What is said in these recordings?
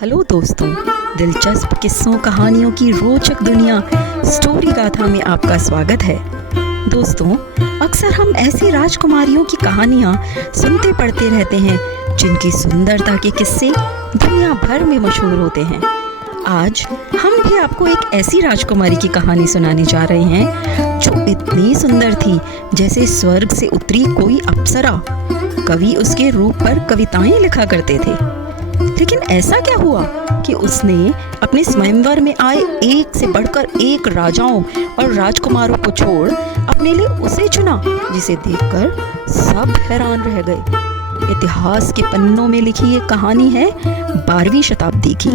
Hello दोस्तों, दिलचस्प किस्सों कहानियों की रोचक दुनिया स्टोरी गाथा में आपका स्वागत है। दोस्तों, अक्सर हम ऐसी राजकुमारियों की कहानियाँ सुनते पढ़ते रहते हैं जिनकी सुंदरता के किस्से दुनिया भर में मशहूर होते हैं। आज हम भी आपको एक ऐसी राजकुमारी की कहानी सुनाने जा रहे हैं जो इतनी सुंदर थी जैसे स्वर्ग से उतरी कोई अप्सरा। कवि उसके रूप पर कविताएं लिखा करते थे। लेकिन ऐसा क्या हुआ कि उसने अपने स्वयंवर में आए एक से बढ़कर एक राजाओं और राजकुमारों को छोड़ अपने लिए उसे चुना जिसे देखकर सब हैरान रह गए। इतिहास के पन्नों में लिखी ये कहानी है 12वीं शताब्दी की,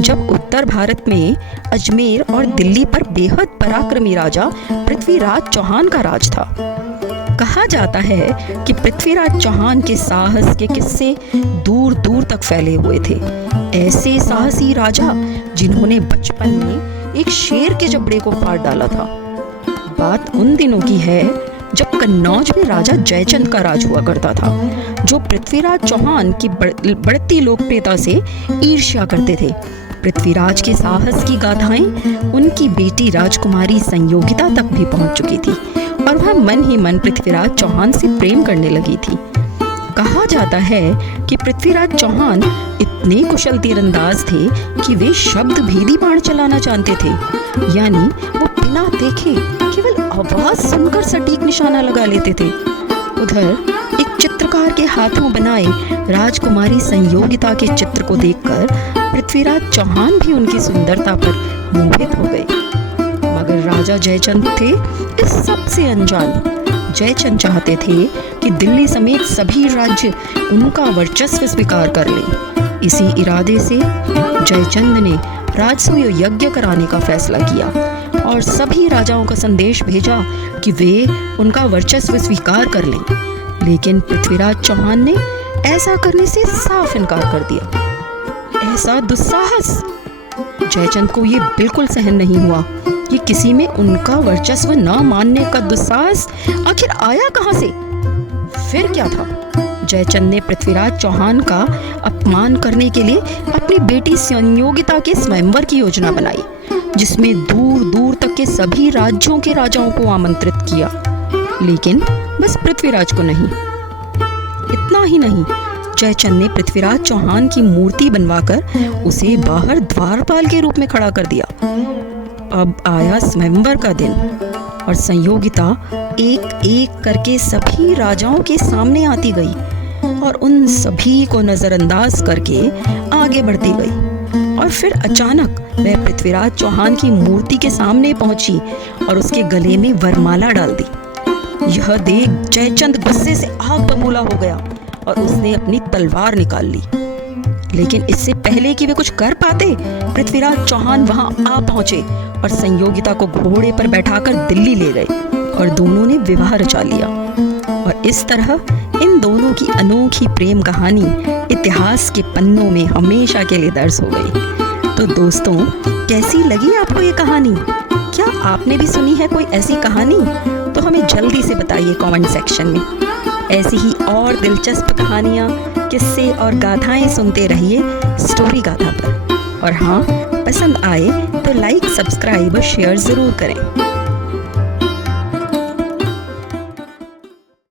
जब उत्तर भारत में अजमेर और दिल्ली पर बेहद पराक्रमी राजा पृथ्वीराज चौहान का राज था। कहा जाता है कि पृथ्वीराज चौहान के साहस के किस्से दूर दूर तक फैले हुए थे। ऐसे साहसी राजा जिन्होंने बचपन में एक शेर के जबड़े को फाड़ डाला था। बात उन दिनों की है जब कन्नौज में राजा जयचंद का राज हुआ करता था, जो पृथ्वीराज चौहान की बढ़ती लोकप्रियता से ईर्ष्या करते थे। पृथ्वीराज के साहस की गाथाएं उनकी बेटी राजकुमारी संयोगिता तक भी पहुंच चुकी थी और वह मन ही मन पृथ्वीराज चौहान से प्रेम करने लगी थी। कहा जाता है कि पृथ्वीराज चौहान इतने कुशल तीरंदाज थे कि वे शब्द भेदी बाण चलाना जानते थे, यानी वो बिना देखे केवल आवाज सुनकर सटीक निशाना लगा लेते थे। उधर एक चित्रकार के हाथों बनाए राजकुमारी संयोगिता के चित्र को देखकर पृथ्वीराज चौहान भी उनकी सुंदरता पर मोहित हो गए। मगर राजा जयचंद थे इस सब से अनजान। जयचंद चाहते थे कि दिल्ली समेत सभी राज्य उनका वर्चस्व स्वीकार कर लें। इसी इरादे से जयचंद ने राजसूय यज्ञ कराने का फैसला किया और सभी राजाओं का संदेश भेजा कि वे उनका वर्चस्व स्वीकार कर लें। लेकिन पृथ्वीराज चौहान ने ऐसा करने से साफ इनकार कर दिया। ऐसा दुस्साहस! जयचंद को ये बिल्कुल सहन नहीं हुआ कि किसी में उनका वर्चस्व न मानने का दुस्साहस आखिर आया कहां से। फिर क्या था? जयचंद ने पृथ्वीराज चौहान का अपमान करने के लिए अपनी बेटी संयोगिता के स्वयंवर की योजना बनाई, जिसमें दूर दूर तक के सभी राज्यों के राजाओं को आमंत्रित किया, लेकिन बस पृथ्वीराज को नहीं। इतना ही नहीं, जयचंद ने पृथ्वीराज चौहान की मूर्ति बनवाकर उसे बाहर द्वारपाल के रूप में खड़ा कर दिया। अब आया स्वयंवर का दिन और संयोगिता एक एक करके सभी राजाओं के सामने आती गई और उन सभी को नजरअंदाज करके आगे बढ़ती गई। और फिर अचानक वह पृथ्वीराज चौहान की मूर्ति के सामने पहुंची और उसके गले में वरमाला डाल दी। यह देख जयचंद गुस्से से आग बबूला हो गया और उसने अपनी तलवार निकाल ली। लेकिन इससे पहले कि वे कुछ कर पाते, पृथ्वीराज चौहान वहां आ पहुंचे और संयोगिता को घोड़े पर बैठाकर दिल्ली ले गए और दोनों ने विवाह रचा लिया। और इस तरह इन दोनों की अनोखी प्रेम कहानी इतिहास के पन्नों में हमेशा के लिए दर्ज हो गई। तो दोस्तों, कैसी लगी आपको ये कहानी? क्या आपने भी सुनी है कोई ऐसी कहानी? तो हमें जल्दी से बताइए कमेंट सेक्शन में। ऐसी ही और दिलचस्प कहानियाँ, किस्से और गाथाएं सुनते रहिए स्टोरी गाथा पर। और हाँ, पसंद आए तो लाइक, सब्सक्राइब और शेयर ज़रूर करें।